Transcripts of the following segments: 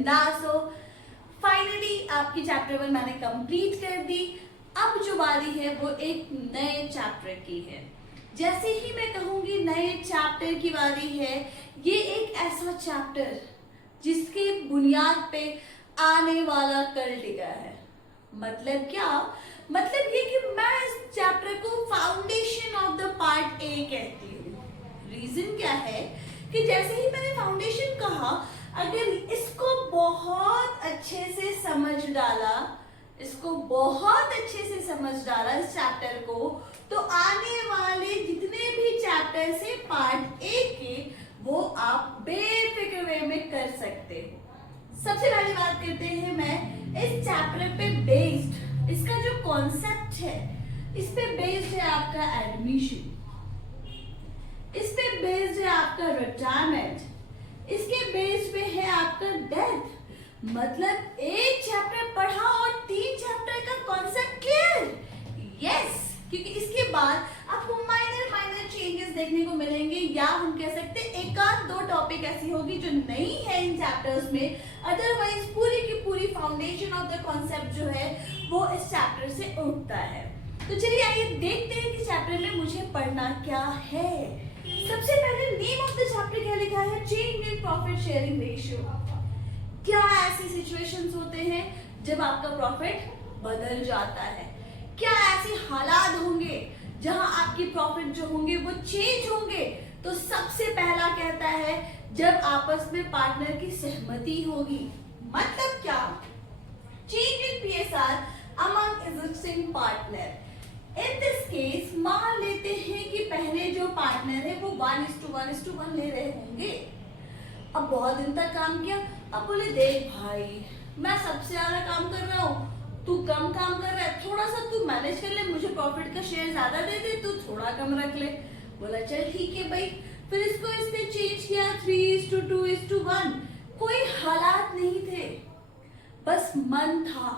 बिंदास हो। फाइनली आपकी चैप्टर 1 मैंने कंप्लीट कर दी। अब जो बारी है वो एक नए चैप्टर की है। जैसे ही मैं कहूंगी नए चैप्टर की बारी है, ये एक ऐसा चैप्टर जिसके बुनियाद पे आने वाला कल टिका है। मतलब क्या? मतलब ये कि मैं इस चैप्टर को foundation of the part A कहती हूँ। रीजन क्या है कि जैसे ही मैंने फाउंडेशन कहा, अगर इसको बहुत अच्छे से समझ डाला, इसको बहुत अच्छे से समझ डाला इस चैप्टर को, तो आने वाले जितने भी चैप्टर से पार्ट ए के वो आप बेफिक्र वे में कर सकते हो। सबसे पहली बात करते हैं, मैं इस चैप्टर पे बेस्ड, इसका जो कॉन्सेप्ट है इस पे बेस्ड है आपका एडमिशन, इस पे बेस्ड है आपका रिटायरमेंट, इसके बेस पे है आपका डेथ। मतलब एक चैप्टर पढ़ा और 3 चैप्टर का कॉन्सेप्ट क्लियर। यस, क्योंकि इसके बाद आपको माइनर चेंजेस देखने को मिलेंगे, या हम कह सकते हैं एक आध 2 टॉपिक ऐसी होगी जो नहीं है इन चैप्टर्स में। अदरवाइज पूरी की पूरी फाउंडेशन ऑफ द कॉन्सेप्ट जो है वो इस चैप्टर से उठता है। तो चलिए आइए देखते हैं कि चैप्टर में मुझे पढ़ना क्या है। सबसे पहले नेम ऑफ द चैप्टर क्या लिखा है? Change in profit sharing ratio. क्या ऐसी सिचुएशंस होते हैं जब आपका प्रॉफिट बदल जाता है? क्या ऐसे हालात होंगे जहां आपकी प्रॉफिट जो होंगे वो चेंज होंगे? तो सबसे पहला कहता है जब आपस में पार्टनर की सहमति होगी। मतलब क्या? Change in PSR among existing partner. In this case मान लेते हैं कि पहले जो पार्टनर है वो 1:1 ले रहे होंगे। अब बहुत दिन तक काम किया, अब बोले देख भाई मैं सबसे ज्यादा काम कर रहा हूँ, तू कम काम कर रहा है, थोड़ा सा तू मैनेज कर ले, मुझे प्रॉफिट का शेयर ज्यादा दे दे, तू थोड़ा कम रख ले। बोला चल ठीक है भाई। फिर इसको इसने चेंज किया 3:2:1। कोई हालात नहीं थे, बस मन था।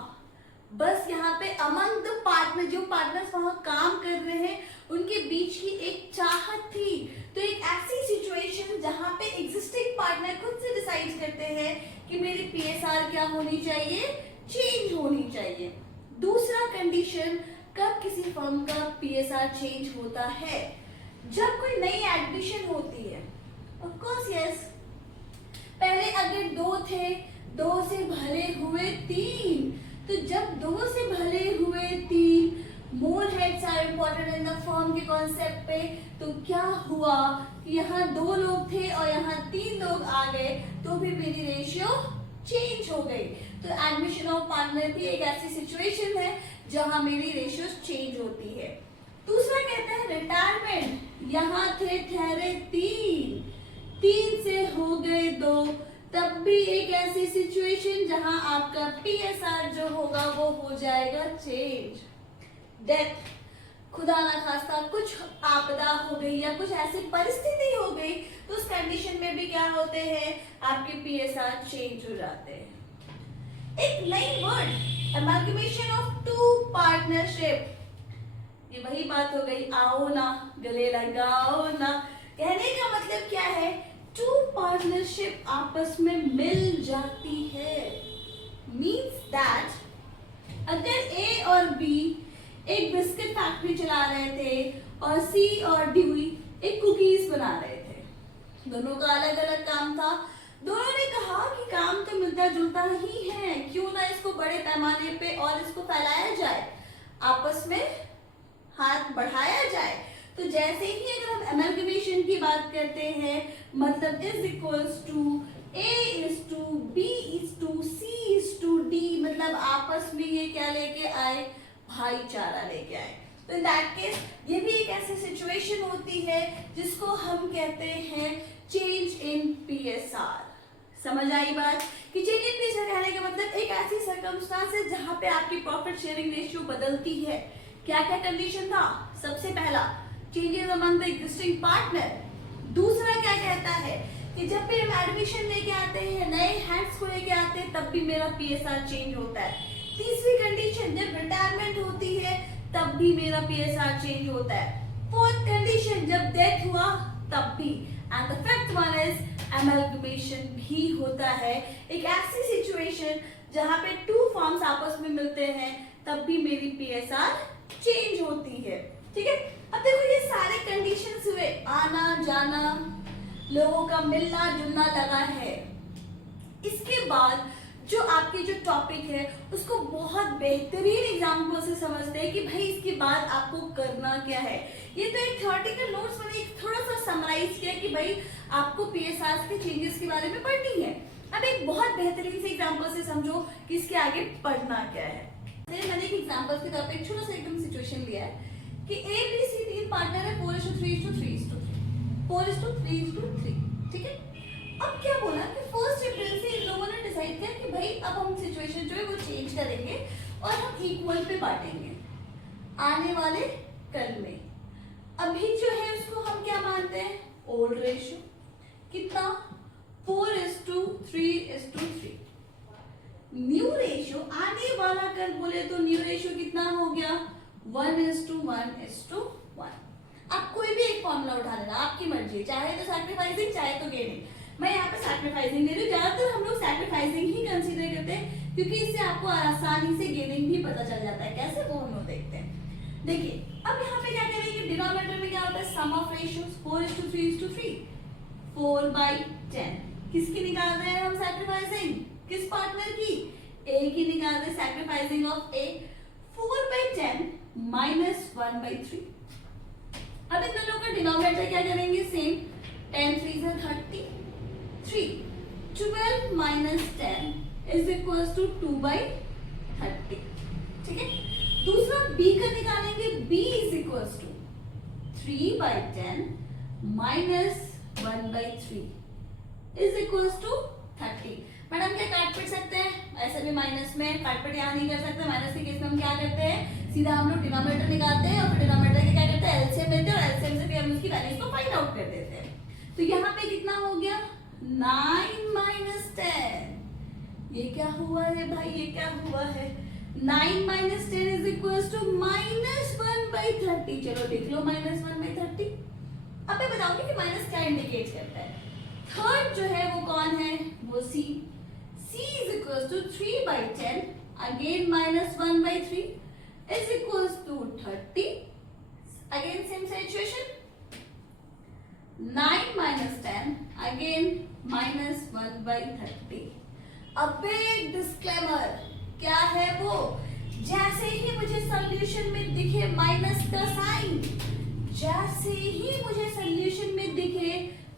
बस यहाँ पे अमंग द पार्टनर, जो पार्टनर्स वहां काम कर रहे हैं उनके बीच की एक चाहत थी। तो एक ऐसी सिचुएशन जहां पे एग्जिस्टिंग पार्टनर खुद से डिसाइड करते हैं कि मेरी पीएसआर क्या होनी चाहिए? चेंज होनी चाहिए। दूसरा कंडीशन, कब किसी फर्म का पीएसआर चेंज होता है? जब कोई नई एडमिशन होती है। Of course yes. पहले अगर 2 थे, 2 से भले हुए 3, तो जब 2 से भले हुए 3, more heads are important in the firm के कॉन्सेप्ट पे, तो क्या हुआ कि यहाँ 2 लोग थे और यहाँ 3 लोग आ गए, तो भी मेरी रेशियो चेंज हो गई। तो एडमिशन ऑफ पार्टनर भी एक ऐसी सिचुएशन है जहां मेरी रेशियो चेंज होती है। दूसरा कहता है रिटायरमेंट। यहाँ थे ठहरे 3 से हो गए 2, तब भी एक ऐसी सिचुएशन जहां आपका पीएसआर जो होगा वो हो जाएगा चेंज। डेथ, खुदा ना खास्ता कुछ आपदा हो गई या कुछ ऐसी परिस्थिति हो गई, तो उस कंडीशन में भी क्या होते हैं? आपके पीएसआर चेंज हो जाते हैं। एक नई वर्ड, अमालगमेशन ऑफ 2 पार्टनरशिप। ये वही बात हो गई, आओ ना गले लगाओ ना। कहने का मतलब क्या है? 2 पार्टनरशिप आपस में मिल जाती है। मीन्स दैट अगर ए और बी एक बिस्किट फैक्ट्री चला रहे थे और सी और डी एक कुकीज बना रहे थे, दोनों का अलग अलग काम था। दोनों ने कहा कि काम तो मिलता जुलता ही है, क्यों ना इसको बड़े पैमाने पे और इसको फैलाया जाए, आपस में हाथ बढ़ाया जाए। तो जैसे ही अगर हम अमलगमेशन की बात करते हैं, मतलब इज इक्वल्स टू A:B:C:D, मतलब आपस में ये क्या लेके आए? भाईचारा लेके आए। तो इन दैट केस ये भी एक ऐसी सिचुएशन होती है जिसको हम कहते हैं चेंज इन पीएसआर। समझ आई बात? कि चेंज इन पीएसआर कहने का मतलब एक ऐसी सर्कमस्टांस है जहां पे आपकी प्रॉफिट शेयरिंग रेशियो बदलती है। क्या क्या कंडीशन था? सबसे पहला, changes among the existing partner. दूसरा क्या कहता है कि जब भी हम एडमिशन लेके आते हैं, नए हैंड्स को लेके आते हैं, तब भी मेरा पीएसआर चेंज होता है। तीसरी कंडीशन, जब रिटायरमेंट होती है तब भी मेरा पीएसआर चेंज होता है। फोर्थ कंडीशन, जब डेथ हुआ तब भी। And the fifth one is amalgamation भी होता है। एक ऐसी सिचुएशन जहां पे टू फॉर्म्स आपस में मिलते हैं तब भी मेरी पीएसआर चेंज होती है। ठीक है, अब देखो ये सारे कंडीशंस हुए, आना जाना, लोगों का मिलना जुलना लगा है। इसके बाद जो आपके जो टॉपिक है उसको बहुत बेहतरीन एग्जाम्पल से समझते हैं कि भाई इसके बाद आपको करना क्या है। ये तो एक थ्योरेटिकल नोट्स मैंने एक थोड़ा सा समराइज किया कि भाई आपको पीएसआर के चेंजेस के बारे में पढ़नी है। अब एक बहुत बेहतरीन से एग्जाम्पल से समझो कि इसके आगे पढ़ना क्या है। मैंने एक एग्जाम्पल के तौर पर एक छोटा सा एकदम सिचुएशन लिया है कि ए बी सी तीन पार्टनर है, 4:3:3:3 4:3:3। ठीक है, अब क्या बोला कि 1 अप्रैल से इन लोगों ने डिसाइड किया कि भाई अब हम सिचुएशन जो है वो चेंज करेंगे और हम इक्वल पे बांटेंगे आने वाले कल में। अभी जो है उसको हम क्या मानते हैं, ओल्ड रेशियो कितना 4:3:3। न्यू रेशियो आने वाला कल बोले तो न्यू रेशियो कितना हो गया 1:1:1। आप कोई भी एक फॉर्मूला उठा लेना, आपकी मर्जी, चाहे तो सैक्रिफाइसिंग चाहे तो गेनिंग। मैं यहाँ पे सैक्रिफाइसिंग दे रही हूँ, ज्यादातर हम लोग सैक्रिफाइसिंग ही कंसीडर करते हैं क्योंकि इससे आपको आसानी से गेनिंग भी पता चल जाता है, कैसे वो हम लोग देखते हैं। देखिए अब यहाँ पे क्या करेंगे, डिनोमिनेटर में क्या होता है सम ऑफ रेशियोज 4:3:3 4/10। किसकी निकाल रहे हैं हम सैक्रिफाइसिंग, किस पार्टनर की, ए की निकाल रहे हैं सैक्रिफाइसिंग ऑफ ए 4/10 -1/3। अब इन दोनों का डिनोमिनेटर क्या करेंगे सेम, 10 3 30 3 12 - 10 = 2/30। ठीक है, दूसरा b का निकालेंगे, b = 3/10 -1/3 = 30। मैडम क्या काट पीट सकते हैं, ऐसे भी माइनस में काट पीट यहाँ नहीं कर सकते। माइनस के केस में हम क्या करते हैं, सीधा हम लोग डिनोमिनेटर निकालते हैं और फिर डिनोमिनेटर के क्या करते हैं एलसीएम लेते हैं और एलसीएम से फिर हम उसकी वैल्यूज को फाइंड आउट कर देते हैं। तो यहाँ पे कितना हो गया 9 - 10। ये क्या हुआ है भाई, ये क्या हुआ है, 9 - 10 = -1/30। चलो लिख लो -1/30। अब मैं बताऊंगी कि माइनस क्या इंडिकेट करता है। थर्ड जो है वो कौन है, वो सी = 3/10 again -1/3 = 30। Again same situation 9 - 10 again -1/30। अब एक डिस्क्लेमर क्या है वो, जैसे ही मुझे सॉल्यूशन में दिखे माइनस का साइन, जैसे ही मुझे सॉल्यूशन में दिखे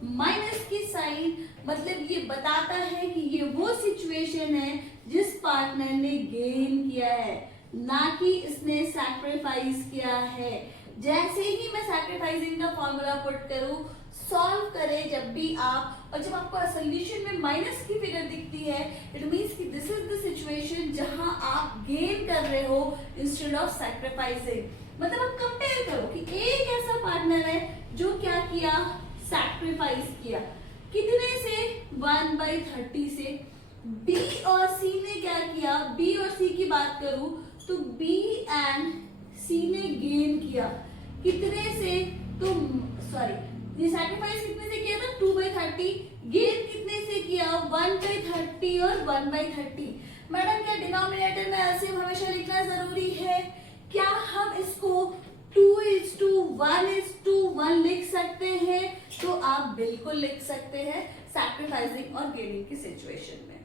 माइनस की साइन, मतलब ये बताता है कि ये वो सिचुएशन है जिस पार्टनर ने गेन किया है, ना कि इसने सैक्रिफाइस किया है। जैसे ही मैं सैक्रिफाइसिंग का फॉर्मूला पुट करूं, सॉल्व करें जब भी आप, और जब आपको सॉल्यूशन में माइनस की फिगर दिखती है, इट मींस कि दिस इज द सिचुएशन जहां आप गेन कर रहे हो इंस्टेड ऑफ सैक्रिफाइसिंग। मतलब आप कंपेयर करो कि एक ऐसा पार्टनर है जो क्या किया, सैक्रिफाइस किया, कितने से 1/30 से। बी और सी ने क्या किया, बी और सी की बात करूं तो बी एंड सी ने गेन किया, कितने से, तो सॉरी ये सैक्रिफाइस कितने से किया था 2/30, गेन कितने से किया 1/30 और 1/30। मैडम क्या डिनोमिनेटर में एलसीएम हमेशा लिखना जरूरी है, क्या हम इसको 2:1:1 लिख सकते हैं, तो आप बिल्कुल लिख सकते हैं सैक्रिफाइसिंग और गेनिंग की सिचुएशन में।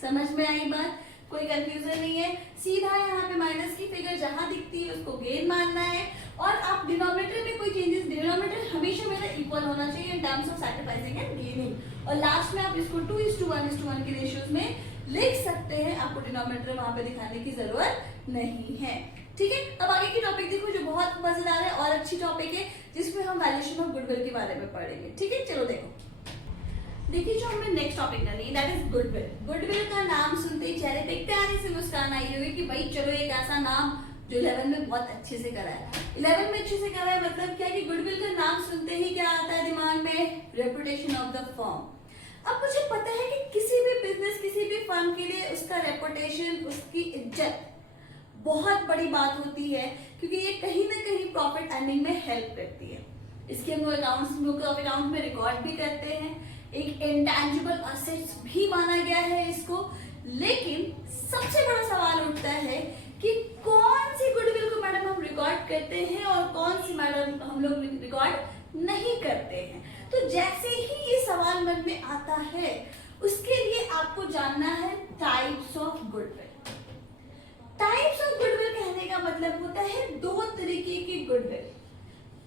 समझ में आई बात, कोई कंफ्यूजन नहीं है। सीधा यहाँ पे माइनस की फिगर जहां दिखती है उसको गेन मानना है, और आप डिनोमिनेटर में कोई चेंजेस, डिनोमिनेटर हमेशा मेरा इक्वल होना चाहिए in terms of sacrificing and gaining, और लास्ट में आप इसको 2:1:1 के रेशियोज में लिख सकते हैं। आपको डिनोमिनेटर वहां पे दिखाने की जरूरत नहीं है। ठीक है, अब आगे की टॉपिक देखो जो बहुत मजेदार है और अच्छी टॉपिक है, जिसमें हम वैल्यूएशन ऑफ गुडविल के बारे में पढ़ेंगे। ठीक है, चलो देखो, देखिए जो हमने नेक्स्ट टॉपिक करनी है दैट इज गुडविल। गुडविल का नाम सुनते ही चेहरे पे प्यारी सी मुस्कान आई हुई कि भाई चलो एक ऐसा नाम जो 11 में बहुत अच्छे से करा है। 11 में अच्छे से करा है मतलब क्या कि गुडविल का नाम सुनते ही क्या आता है दिमाग में, रेपुटेशन ऑफ द फर्म। अब मुझे पता है कि किसी भी बिजनेस, किसी भी फर्म के लिए उसका रेपुटेशन, उसकी इज्जत बहुत बड़ी बात होती है, क्योंकि ये कहीं ना कहीं प्रॉफिट अर्निंग में हेल्प करती है। इसके हम लोग अकाउंट्स में रिकॉर्ड भी करते हैं एक इंटैंजिबल असेट्स भी माना गया है इसको। लेकिन सबसे बड़ा सवाल उठता है कि कौन सी गुडविल को मैडम हम रिकॉर्ड करते हैं और कौन सी मैडम हम लोग रिकॉर्ड नहीं करते हैं। तो जैसे ही ये सवाल मन में आता है उसके लिए आपको जानना है types of goodwill. Types of goodwill कहने का मतलब होता है दो तरीके की गुडविल।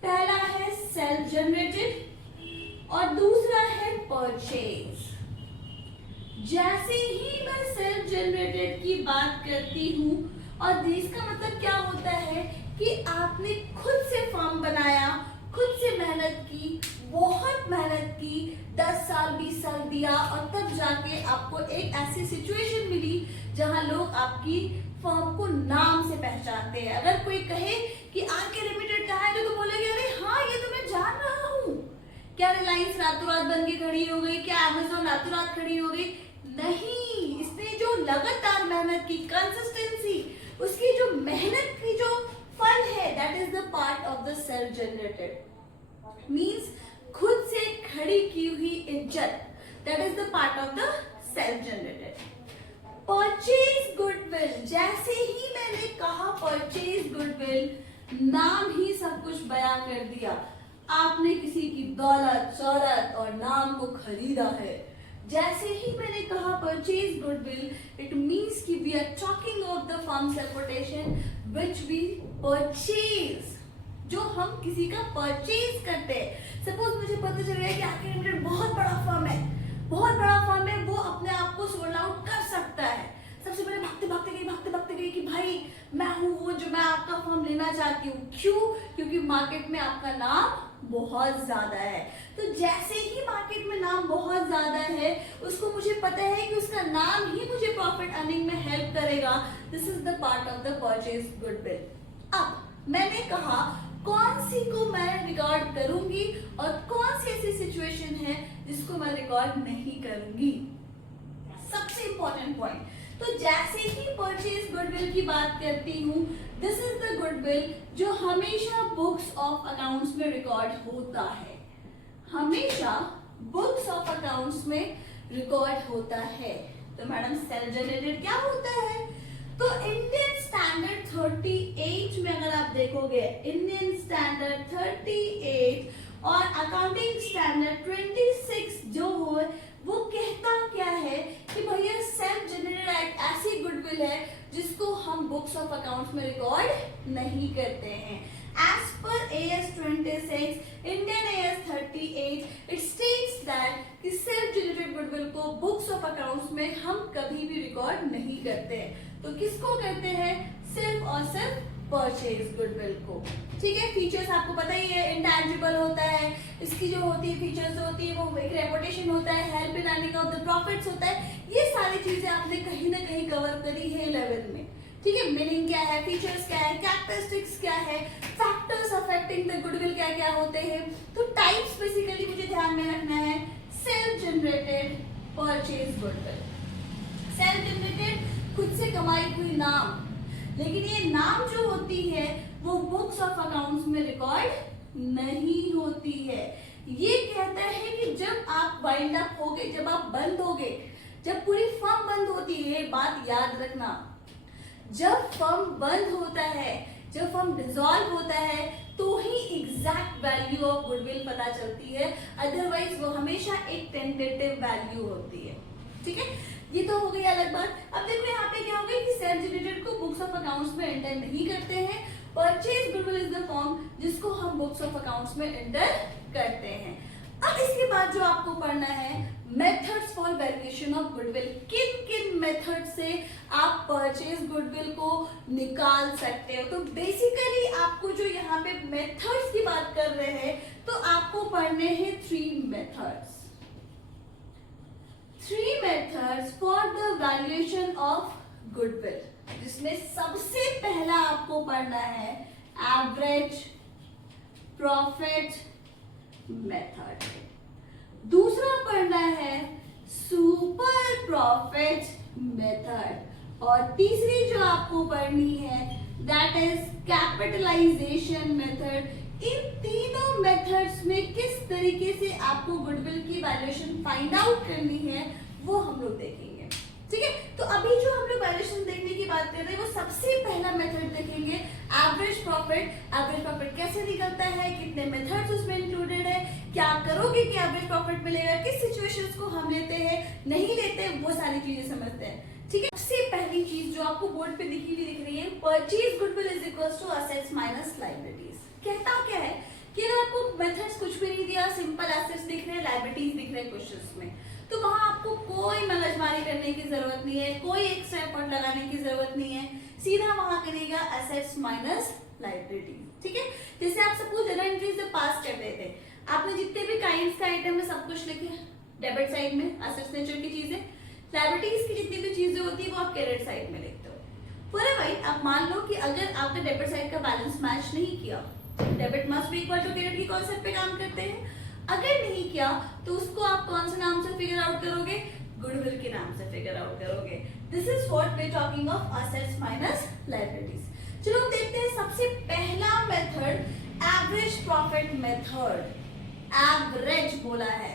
पहला है सेल्फ जनरेटेड और दूसरा है परचेज। जैसे ही मैं सेल्फ जनरेटेड की बात करती हूँ और इसका मतलब क्या होता है कि आपने खुद से फॉर्म बनाया, खुद से मेहनत की, बहुत मेहनत की, 10 साल 20 साल दिया और तब जाके आपको एक ऐसी सिचुएशन मिली जहां लोग आपकी फर्म को नाम से पहचानते हैं। अगर कोई कहे कि आरके लिमिटेड कहाँ है तो बोलेंगे अरे हाँ ये तो मैं जान रहा हूँ। क्या रिलायंस रातों रात बन के खड़ी हो गई? क्या अमेज़न रातों रात खड़ी हो गई? नहीं, इसने जो लगातार मेहनत की, कंसिस्टेंसी, उसकी जो मेहनत की जो फल है, that is the part of the self generated. Means खुद से खड़ी की हुई इज्जत, that is the part of the self generated. Purchase goodwill, जैसे ही मैंने कहा परचेज गुडविल, नाम ही सब कुछ बयां कर दिया। आपने किसी की दौलत, शौहरत और नाम को खरीदा है। जैसे ही मैंने कहा परचेज गुडविल, इट मीन्स कि we are talking of the firm's reputation which we purchase, जो हम किसी का परचेज करते हैं। सपोज मुझे पता चल रहा है कि आरके लिमिटेड बहुत बड़ा फर्म है, बहुत बड़ा फर्म है, वो अपने आप को सोल्ड आउट कर सकता है। सबसे पहले भागते भागते गई कि भाई मैं हूँ वो जो मैं आपका फर्म लेना चाहती हूँ। क्यों? क्योंकि मार्केट में आपका नाम बहुत ज्यादा है। तो जैसे ही मार्केट में नाम बहुत ज्यादा है, उसको मुझे पता है कि उसका नाम ही मुझे प्रॉफिट अर्निंग में हेल्प करेगा। This is the part of the purchase goodwill. अब मैंने कहा कौन सी को मैं रिकॉर्ड करूंगी और कौन सी ऐसी सिचुएशन है जिसको मैं रिकॉर्ड नहीं करूंगी। सबसे इंपॉर्टेंट पॉइंट, तो जैसे ही परचेज गुडविल की बात करती हूँ, दिस इज द गुडविल जो हमेशा बुक्स ऑफ अकाउंट्स में रिकॉर्ड होता है, हमेशा बुक्स ऑफ अकाउंट्स में रिकॉर्ड होता है। तो मैडम सेल्फ जनरेटेड क्या होता है? तो इंडियन स्टैंडर्ड 38 में अगर आप देखोगे, इंडियन स्टैंडर्ड 38 और अकाउंटिंग स्टैंडर्ड 26 जो हो, वो कहता क्या है कि भैया सेल्फ जनरेटेड एक ऐसी गुडविल है जिसको हम बुक्स ऑफ अकाउंट्स में रिकॉर्ड नहीं करते हैं। As per AS 26, Indian AS 38, it states that कि सेल्फ जनरेटेड गुडविल को बुक्स ऑफ अकाउंट्स में हम कभी भी रिकॉर्ड नहीं करते हैं। तो किसको करते हैं? सिर्फ और सिर्फ परचेज गुडविल को। ठीक है, फीचर्स आपको पता ही है, इंटैंजिबल होता है, इसकी जो होती है फीचर्स होती है वो एक रेपुटेशन होता है, help in earning of the profits होता है। ये सारी चीजें आपने कहीं ना कहीं कवर करी है 11 में। ठीक है, मीनिंग क्या है, फीचर्स क्या है, कैरेक्टरिस्टिक्स क्या है, फैक्टर्स अफेक्टिंग द गुडविल क्या क्या होते हैं। तो टाइप्स बेसिकली मुझे ध्यान में रखना है, self generated, purchase goodwill. Self generated खुद से कमाई हुई नाम, लेकिन ये नाम जो होती है वो बुक्स ऑफ अकाउंट्स में रिकॉर्ड नहीं होती है। ये कहता है कि जब आप वाइंड अप होगे, जब आप बंद होगे, जब पूरी फर्म बंद होती है, बात याद रखना, जब फर्म बंद होता है, जब फर्म डिसॉल्व होता है, तो ही एग्जैक्ट वैल्यू ऑफ गुडविल पता चलती है। अदरवाइज वो हमेशा एक टेंटेटिव वैल्यू होती है। ठीक है, ये तो हो गई अलग बात। अब देखो यहाँ पे क्या हो गया कि सेल्फ जनरेटेड को बुक्स ऑफ अकाउंट्स में एंटर नहीं करते हैं। Purchase goodwill is the form जिसको हम बुक्स ऑफ अकाउंट्स में एंटर करते हैं। अब इसके बाद जो आपको पढ़ना है, methods for valuation of goodwill. किन किन मेथड से आप परचेज गुडविल को निकाल सकते हो। तो बेसिकली आपको जो यहाँ पे मेथड्स की बात कर रहे हैं, तो आपको पढ़ने हैं 3 methods. 3 methods for the valuation of goodwill, जिसमें सबसे पहला आपको पढ़ना है एवरेज प्रॉफिट मेथड, दूसरा पढ़ना है सुपर प्रॉफिट मेथड, और तीसरी जो आपको पढ़नी है दैट इज कैपिटलाइजेशन मेथड, इन तीनों मेथड्स में किस तरीके से आपको गुडविल की वैल्यूएशन फाइंड आउट करनी है वो हम लोग देखेंगे। ठीक है, तो अभी जो हम लोग वैल्यूएशन देखने की बात कर रहे हैं वो सबसे पहला मेथड देखेंगे एवरेज प्रॉफिट। एवरेज प्रॉफिट कैसे निकलता है, कितने मेथड्स उसमें इंक्लूडेड है, क्या करोगे कि एवरेज प्रॉफिट मिलेगा, किस सिचुएशंस को हम लेते हैं नहीं लेते, वो सारी चीजें समझते हैं। ठीक है, सबसे पहली चीज जो आपको बोर्ड पे लिखी हुई दिख रही है, purchase goodwill is equals to assets minus liabilities. कहता क्या है कि अगर आपको मेथड्स कुछ भी नहीं दिया, सिंपल एसेट्स दिख रहे हैं, लायबिलिटीज दिख रहे हैं क्वेश्चंस में, तो वहां आपको कोई मगजमारी करने की जरूरत नहीं है, कोई एक्स्ट्रा एफर्ट लगाने की जरूरत नहीं है, सीधा वहां करेगा एसेट्स माइनस लायबिलिटीज। ठीक है, जैसे आप सपोज जनरल एंट्रीज से पास कर रहे थे, आपने जितने भी काइंड्स का आइटम है सब कुछ लिखे डेबिट साइड में, एसेट्स नेचर की चीजें, लायबिलिटीज की जितनी भी चीजें होती है वो आप क्रेडिट साइड में लिखते हो। फॉर भाई अब मान लो कि अगर आपने डेबिट साइड का बैलेंस मैच नहीं किया, debit must be equal to credit की कॉन्सेप्ट पे काम करते हैं, अगर नहीं किया तो उसको आप कौन से नाम से फिगर आउट करोगे, गुडविल के नाम से फिगर आउट करोगे। This is what we talking of assets minus liabilities. चलो देखते हैं सबसे पहला method average profit method. Average बोला है,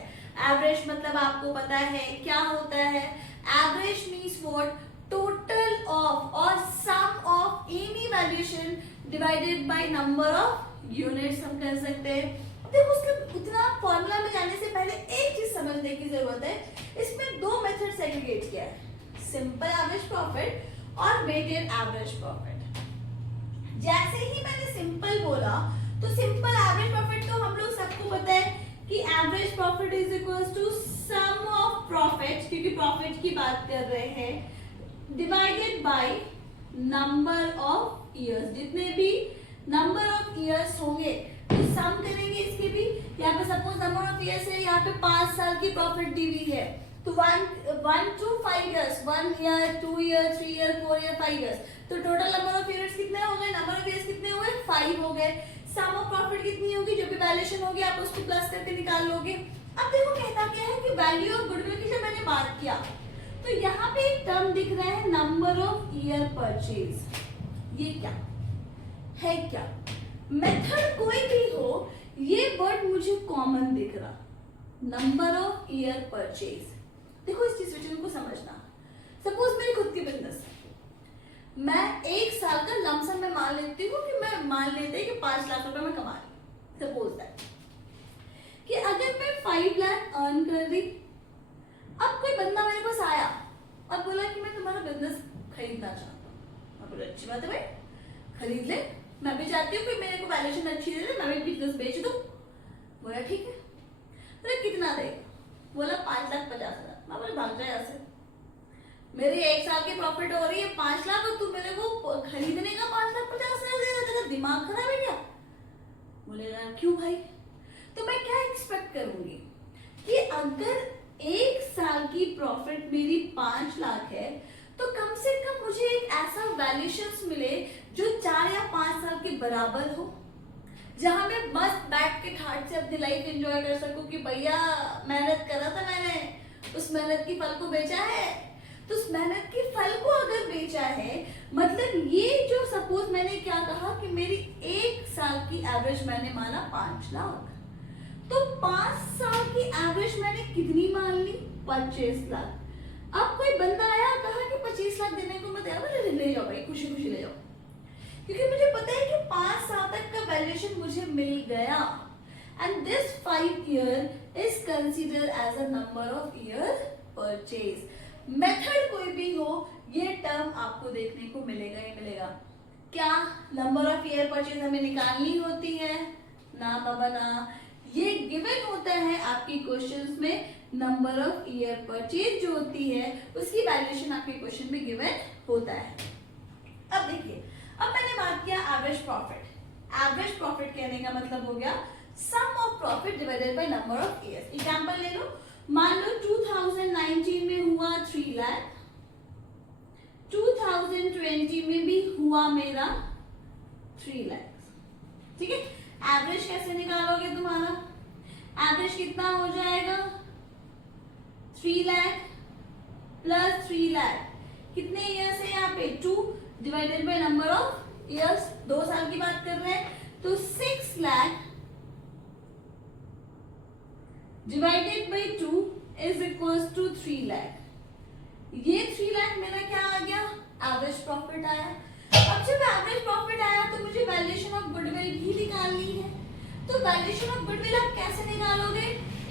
एवरेज मतलब आपको पता है क्या होता है, average means what, total of और sum of any valuation divided by number of units हम कर सकते हैं। देखो उसके उतना फॉर्मूला में जाने से पहले एक चीज समझने की जरूरत है, इसमें दो मेथड सेग्रीगेट किया है, सिंपल एवरेज प्रॉफिट और वेटेड एवरेज प्रॉफिट। जैसे ही मैंने सिंपल बोला तो सिंपल एवरेज प्रॉफिट तो हम लोग सबको पता है कि average profit is equals to sum of profit, क्योंकि प्रॉफिट की बात कर रहे हैं, divided by number of years. जितने भी नंबर ऑफ ईयर्स होंगे तो सम करेंगे इसके भी। यहाँ पे सपोज नंबर ऑफ ईयर्स है, यहाँ पे 5 साल की प्रॉफिट दी हुई है, तो 1 to 5 years, 1 year, 2 year, 3 year, 4 year, 5 years, तो टोटल नंबर ऑफ ईयर्स कितने हो गए, नंबर ऑफ ईयर्स कितने हुए, 5 हो गए। सम ऑफ प्रॉफिट कितनी होगी, जो भी वैल्यूएशन होगी आप उसको प्लस करके निकाल लोगे। अब देखो कहता क्या है कि वैल्यू ऑफ गुडविल की जब मैंने बात किया तो यहाँ पे एक टर्म दिख रहा है नंबर ऑफ ईयर परचेज। ये क्या है, क्या मेथड कोई भी हो, ये वर्ड मुझे कॉमन दिख रहा, नंबर ऑफ ईयर परचेज। देखो इस सिचुएशन को समझना, सपोज मेरी खुद की बिजनेस है, मैं 1 साल का लमसम में मान लेती हूँ कि मैं मान लेते हैं कि 5 लाख रुपए में कमा रही, सपोज दैट कि अगर मैं 5 लाख अर्न कर रही, अब कोई बंदा मेरे पास आया और बोला कि मैं तुम्हारा बिजनेस खरीदना चाहता हूँ, मैं बोला अच्छी बात है भाई खरीद ले, मैं भी चाहती हूँ कि मेरे को वैल्यूएशन अच्छी दे दे, मैं भी बिजनेस बेच दूँ। बोला ठीक है, बोला कितना देगा, बोला 5,50,000। मैं बोले भाग जाए यहाँ से, मेरी 1 साल की प्रॉफिट हो रही है 5 लाख और तू मेरे को खरीदने का 5,50,000 दे रहा, तेरा दिमाग खराब है क्या। बोलेगा क्यों भाई, तो मैं क्या एक्सपेक्ट करूंगी कि अगर 1 साल की प्रॉफिट मेरी 5 लाख है तो कम से कम मुझे एक ऐसा वैल्यूएशन मिले जो 4 या 5 साल के बराबर हो, जहां मैं मस्त बैठ के ठाट से अपनी लाइफ एंजॉय कर सकूं कि भैया मेहनत करा था मैंने, उस मेहनत की फल को बेचा है। तो उस मेहनत के फल को अगर बेचा है, मतलब ये जो सपोज मैंने क्या कहा कि मेरी 1 साल की एवरेज मैंने माना 5 लाख, तो 5 साल की एवरेज मैंने कितनी मान ली, 25 लाख। अब कोई बंदा आया कहा कि 25 लाख देने को मैं तैयार हूं, ले जाओ भाई खुशी खुशी ले जाओ, क्योंकि मुझे पता है कि 5 साल तक का वैल्यूएशन मुझे मिल गया, and this 5 year is considered as a number of year purchase. Method कोई भी हो, ये टर्म आपको देखने को मिलेगा ही मिलेगा। क्या नंबर ऑफ ईयर परचेज हमें निकालनी होती है, ना बाबा ना, ये गिवन होता है आपकी क्वेश्चंस में, नंबर ऑफ ईयर परचेज जो होती है उसकी वैल्यूएशन आपके क्वेश्चन में गिवन होता है। अब देखिए, अब मैंने बात किया एवरेज प्रॉफिट। एवरेज प्रॉफिट कहने का मतलब हो गया sum of profit divided by number of years. Example ले लो, मान लो 2019 में हुआ 3 लाख, 2020 में भी हुआ मेरा 3 लाख। ठीक है, एवरेज कैसे निकालोगे, तुम्हारा एवरेज कितना हो जाएगा, 3 लाख प्लस 3 लाख, कितने ईयर्स है यहाँ पे 2 divided by number of years, 2 साल की बात कर रहे हैं, तो 6 lakh divided by 2 is equals to 3 lakh. ये 3 लाख मेरा क्या आ गया, एवरेज प्रॉफिट आया। अब जब एवरेज प्रॉफिट आया तो मुझे वैल्यूएशन ऑफ गुडविल भी निकालनी है। तो वैल्यूएशन ऑफ गुडविल आप कैसे निकालोगे,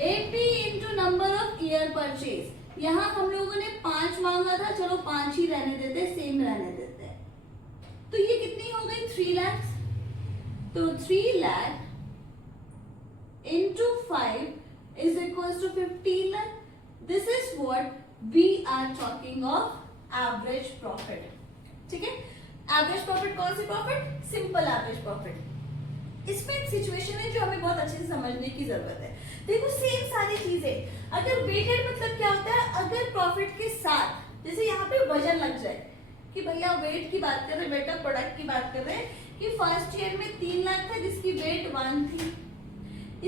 AP into number of year purchase. यहाँ हम लोगों ने 5 मांगा था, चलो 5 ही रहने देते, सेम रहने देते हैं। तो ये कितनी हो गई, 3 लाख। तो 3 lakh into 5 is equals to 15 lakh. This is what we are talking of average profit. ठीक है, एवरेज प्रॉफिट कौन सी प्रॉफिट, सिंपल एवरेज प्रॉफिट। इसमें एक सिचुएशन है जो हमें बहुत अच्छे से समझने की जरूरत है। देखो सेम सारी चीजें, अगर वेटेड मतलब क्या होता है, अगर प्रॉफिट के साथ जैसे यहाँ पे वजन लग जाए कि भैया वेट की बात कर रहे हैं, वेट ऑफ प्रोडक्ट की बात कर रहे हैं कि फर्स्ट ईयर में 3 लाख था जिसकी वेट 1 थी,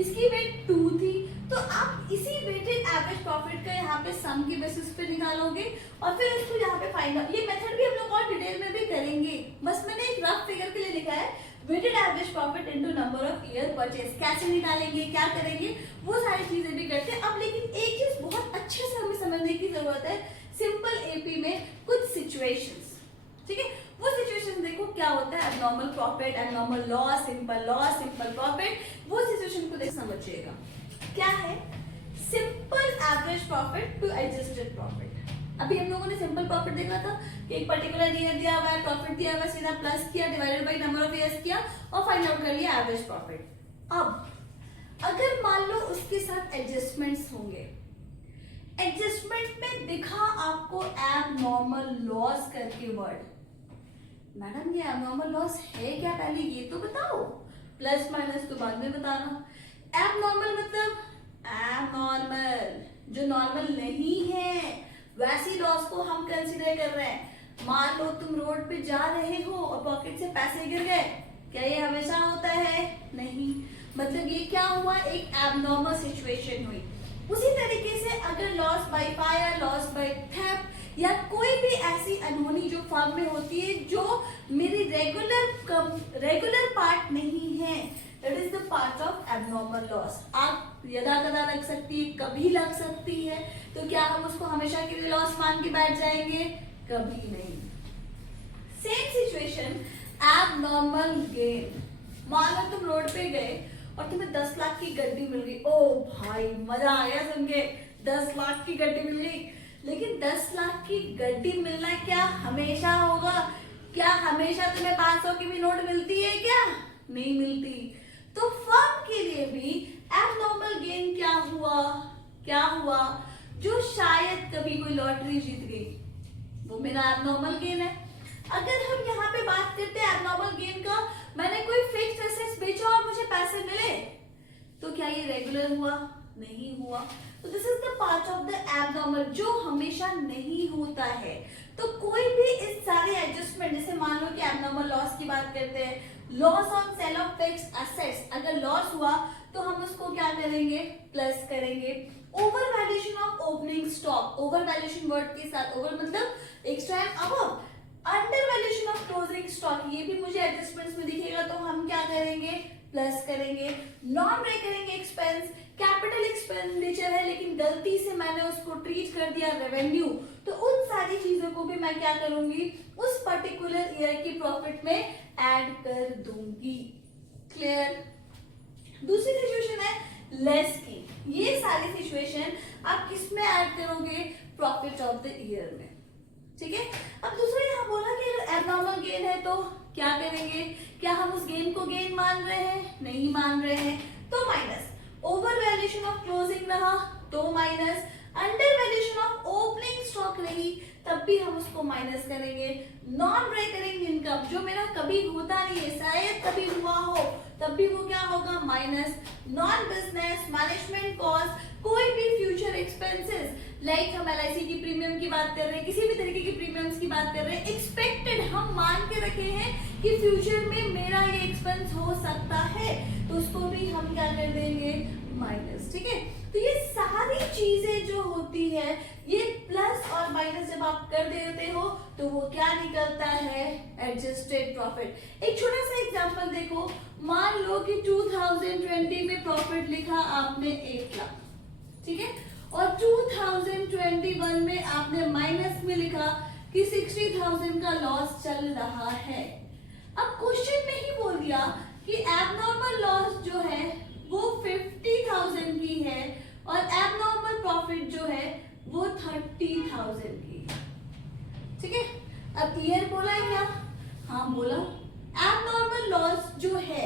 इसकी वेट 2 थी, तो आप इसी वेटेड एवरेज प्रॉफिट का यहाँ पे सम की बेसिस पे निकालोगे और फिर उसको यहाँ पे फाइंड आउट। ये मेथड भी हम लोग और डिटेल में भी करेंगे, बस मैंने एक रफ फिगर के लिए लिखा है weighted average profit into number of year purchase. कैसे निकालेंगे, क्या करेंगे, वो सारी चीजें भी करते हैं। अब लेकिन एक चीज बहुत अच्छे से हमें समझने की जरूरत है, सिंपल एपी में कुछ सिचुएशंस, ठीक है, वो सिचुएशन देखो क्या होता है, abnormal profit, abnormal loss, simple profit, वो सिचुएशन को देख समझिएगा। क्या है, simple average profit to adjusted profit. अभी हम लोगों ने सिंपल प्रॉफिट देखा था कि एक पर्टिकुलर ईयर दिया हुआ है, प्रॉफिट दिया हुआ है, सीधा प्लस किया, divided by number of years किया और फाइंड आउट कर लिया एवरेज प्रॉफिट। अब अगर मान लो उसके साथ एडजस्टमेंट्स होंगे, एडजस्टमेंट में दिखा आपको एबनॉर्मल लॉस करके वर्ड, मैडम ये एबनॉर्मल लॉस है क्या, पहले ये तो बताओ, प्लस माइनस तो बाद में बताना। एबनॉर्मल मतलब एबनॉर्मल जो नॉर्मल नहीं है, वैसी लॉस को हम कंसीडर कर रहे हैं। मान लो तुम रोड पे जा रहे हो और पॉकेट से पैसे गिर गए, क्या ये हमेशा होता है, नहीं, मतलब ये क्या हुआ, एक एबनॉर्मल सिचुएशन हुई। उसी तरीके से अगर loss by fire, loss by theft या कोई भी ऐसी अनहोनी जो फर्म में होती है जो मेरी रेगुलर पार्ट नहीं है, it is the part of abnormal loss. आप यदा कदा लग सकती है, कभी लग सकती है, तो क्या हम उसको हमेशा के लिए लॉस मान के बैठ जाएंगे, कभी नहीं। Same situation abnormal gain. मान लो तुम रोड पे गए और तुम्हें 10 लाख की गड्डी मिल गई, ओ भाई मजा आ गया सुन के, 10 लाख की गड्डी मिल गई। लेकिन 10 लाख की गड्डी मिलना क्या हमेशा होगा, क्या हमेशा तुम्हें 500 की भी नोट मिलती है क्या, नहीं मिलती। तो फर्म के लिए भी एबनॉर्मल गेन क्या हुआ, जो शायद कभी कोई लॉटरी जीत गई, वो मेरा एबनॉर्मल गेन है। अगर हम यहाँ पे बात करते हैं एबनॉर्मल गेन का, मैंने कोई फिक्स्ड एसेट्स बेचा और मुझे पैसे मिले, तो क्या ये रेगुलर हुआ, नहीं हुआ। तो this is the part of the abnormal जो हमेशा नहीं होता है। तो कोई भी इस सारे एडजस्टमेंट, जैसे मान लो कि एबनॉर्मल लॉस की बात करते हैं, loss on sale of fixed assets, अगर लॉस हुआ तो हम उसको क्या करेंगे, प्लस करेंगे। Over valuation of opening stock, over valuation word के साथ, ओवर मतलब extra and above, under valuation of closing stock, ये भी मुझे एडजस्टमेंट्स में दिखेगा, तो हम क्या करेंगे, प्लस करेंगे। Non recurring expense, capital expenditure है लेकिन गलती से मैंने उसको ट्रीट कर दिया रेवेन्यू, तो उन सारी चीजों को भी मैं क्या करूंगी, उस पर्टिकुलर ईयर की प्रॉफिट में ऐड कर दूंगी। क्लियर। दूसरी सिचुएशन है लेस की। ये सारी सिचुएशन आप किस में ऐड करोगे, प्रॉफिट ऑफ द ईयर में, ठीक है। अब दूसरा यहाँ बोला कि अगर एबनॉर्मल गेन है तो क्या करेंगे, क्या हम उस गेन को गेन मान रहे हैं, नहीं मान रहे हैं, तो minus. Over valuation of closing रहा तो minus, under valuation of opening stock रही तब भी हम उसको माइनस करेंगे। नॉन रिकरिंग इनकम जो मेरा कभी होता नहीं है, शायद कभी हुआ हो, तब भी वो क्या होगा, minus. Non business management cost, कोई भी फ्यूचर एक्सपेंसेस, लाइक हम LIC की प्रीमियम की बात कर रहे हैं, किसी भी तरीके की प्रीमियम्स की बात कर रहे हैं, एक्सपेक्टेड हम मान के रखे हैं कि फ्यूचर में मेरा ये एक्सपेंस हो सकता है, तो उसको भी हम क्या कर देंगे, माइनस, ठीक है। तो ये सारी चीजें जो होती है, ये प्लस और माइनस जब आप कर देते हो तो वो क्या निकलता है, एडजस्टेड प्रॉफिट। एक छोटा सा एग्जांपल देखो, मान लो कि 2020 में प्रॉफिट लिखा आपने 1 लाख, ठीक है, और 2021 में आपने माइनस में लिखा कि 60,000 का लॉस चल रहा है। अब क्वेश्चन में ही बोल दिया कि एबनॉर्मल लॉस जो है वो 50,000 की है और एबनॉर्मल प्रॉफिट जो है वो 30,000 की है, ठीक है। अब क्लियर बोला है क्या? हाँ बोला। एबनॉर्मल लॉस जो है,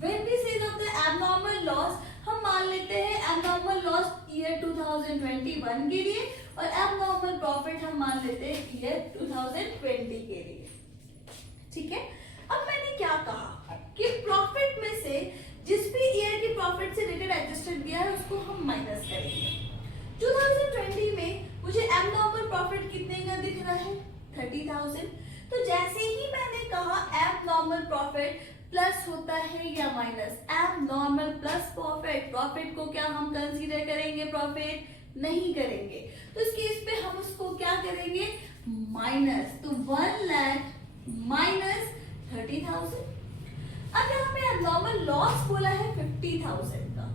व्हेन वी से द एबनॉर्मल लॉस, हम मान लेते हैं एबनॉर्मल लॉस ईयर 2021 के लिए और एबनॉर्मल प्रॉफिट हम मान लेते हैं ईयर 2020 के लिए, ठीक है। अब मैंने क्या कहा कि प्रॉफिट में से जिस भी ईयर की प्रॉफिट से रिलेटेड एडजस्टेड गया है उसको हम माइनस करेंगे। 2020 में मुझे एबनॉर्मल प्रॉफिट कितने का दिख रहा है, 30,000। तो जैसे ही मैंने कहा एबनॉर्मल प्रॉफिट प्लस होता है या minus, abnormal plus profit, profit को क्या हम कंसीडर करेंगे, प्रॉफिट नहीं करेंगे, तो इस केस पे हम उसको क्या करेंगे, माइनस। तो 1 लाख माइनस 30,000। अब यहाँ पे एबनॉर्मल लॉस बोला है 50,000 का,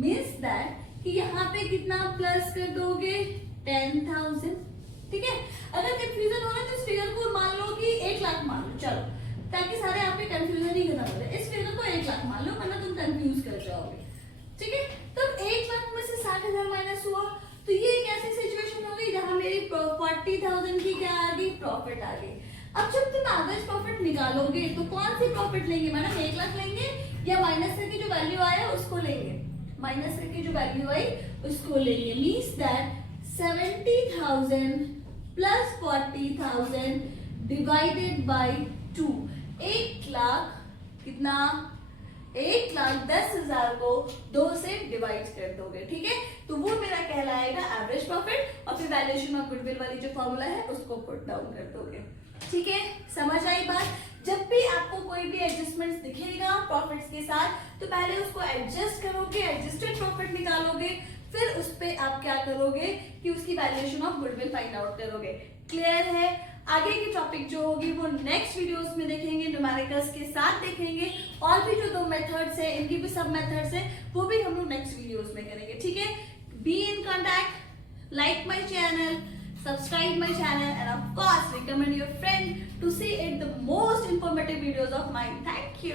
मीन्स दैट कि यहाँ पे कितना प्लस कर दोगे, 10,000, ठीक है। अगर कंफ्यूजन हो रहा है तो इस फिगर को मान लो कि 1 लाख मान लो, चलो, ताकि सारे आप पे कंफ्यूजन ही खत्म हो जाए। इस फिगर को 1 लाख मान लो, वरना तुम कंफ्यूज कर जाओगे, ठीक है। तब 1 लाख में से 60,000 माइनस हुआ, तो ये एक ऐसी सिचुएशन हो गई जहां मेरी 40,000 की क्या आ गई, प्रॉफिट आ गई। अब जब तुम एवरेज प्रॉफिट निकालोगे तो कौन सी प्रॉफिट लेंगे, मैडम 1 लाख लेंगे या माइनस करके जो वैल्यू आया उसको लेंगे, माइनस करके जो वैल्यू आई उसको लेंगे। Means that 70,000 plus 40,000 divided by 2, 1 lakh कितना, 1,10,000 को 2 से डिवाइड कर दोगे, ठीक है। तो वो मेरा कहलाएगा एवरेज प्रॉफिट और फिर वैल्यूएशन ऑफ गुडविल वाली जो फॉर्मूला है उसको पुट डाउन कर दोगे, ठीक है। समझ आई बात? जब भी आपको कोई भी एडजस्टमेंट्स दिखेगा प्रॉफिट्स के साथ तो पहले उसको एडजस्ट करोगे, एडजस्टेड प्रॉफिट निकालोगे, फिर उस पे आप क्या करोगे कि उसकी valuation of goodwill find out करोगे। क्लियर है? आगे की टॉपिक जो होगी वो नेक्स्ट वीडियोस में देखेंगे, न्यूमेरिकल्स के साथ देखेंगे, और भी जो 2 मेथड्स है इनकी भी सब मेथड्स है वो भी हम लोग नेक्स्ट वीडियोस में करेंगे, ठीक है। Be in contact, like my channel, subscribe my channel, and of course recommend your friend to see it the most informative videos of mine. Thank you.